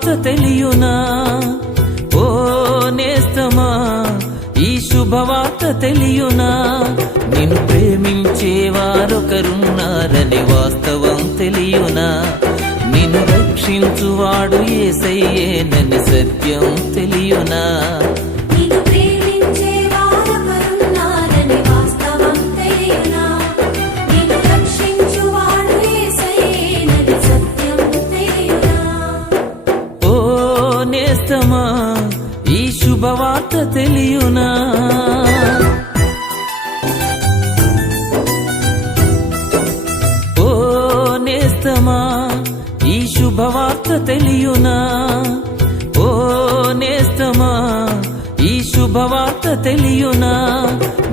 శుభవార్త తెలియునా? ఓ నేస్తమా, ఈ శుభవార్త తెలియునా? నిన్ను ప్రేమించేవారొకరున్నారనే వాస్తవం తెలియునా? నిన్ను రక్షించువాడు యేసయ్యేనని సత్యం తెలియునా? నేస్తమా, ఈ శుభవార్త తెలియునా? ఓ నేస్తమా, ఈ శుభవార్త తెలియునా? ఓ నేస్తమా, ఈ శుభవార్త తెలియునా?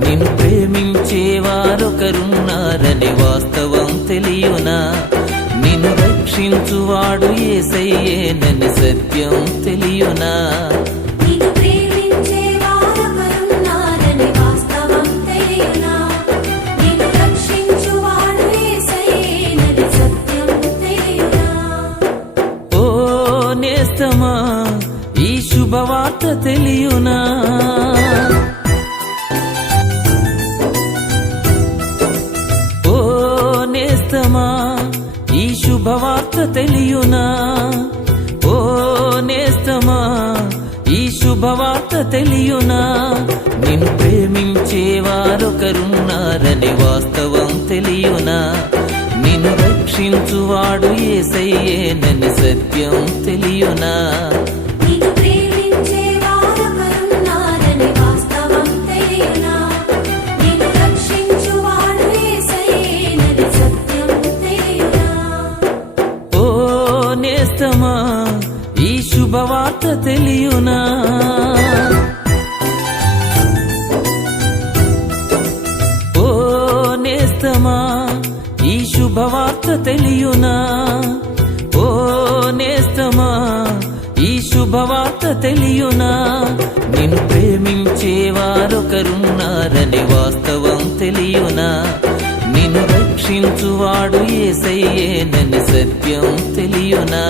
నిన్ను ప్రేమించేవారొకరున్నారనే వాస్తవం తెలియునా? నిన్ను రక్షించువాడు యేసయ్యేనని సత్యం తెలియునా? ఓ నేస్తమా, ఈ శుభవార్త తెలియునా? ఓ నేస్తమా, ఈ శుభవార్త తెలియునా? ఓ నేస్తమా, ఈ శుభవార్త తెలియునా? నిన్ను ప్రేమించేవారొకరున్నారనే వాస్తవం తెలియునా? నిన్ను రక్షించువాడు యేసయ్యేనని సత్యం తెలియునా? నేస్తమా, ఈ శుభవార్త తెలియునా? ఓ నేస్తమా, ఈ శుభవార్త తెలియునా? ఓ నేస్తమా, ఈ శుభవార్త తెలియునా? నిన్ను ప్రేమించేవారొకరున్నారనే వాస్తవం తెలియునా? నిన్ను రక్షించువాడు యేసయ్యేనని సత్యం తెలియునా?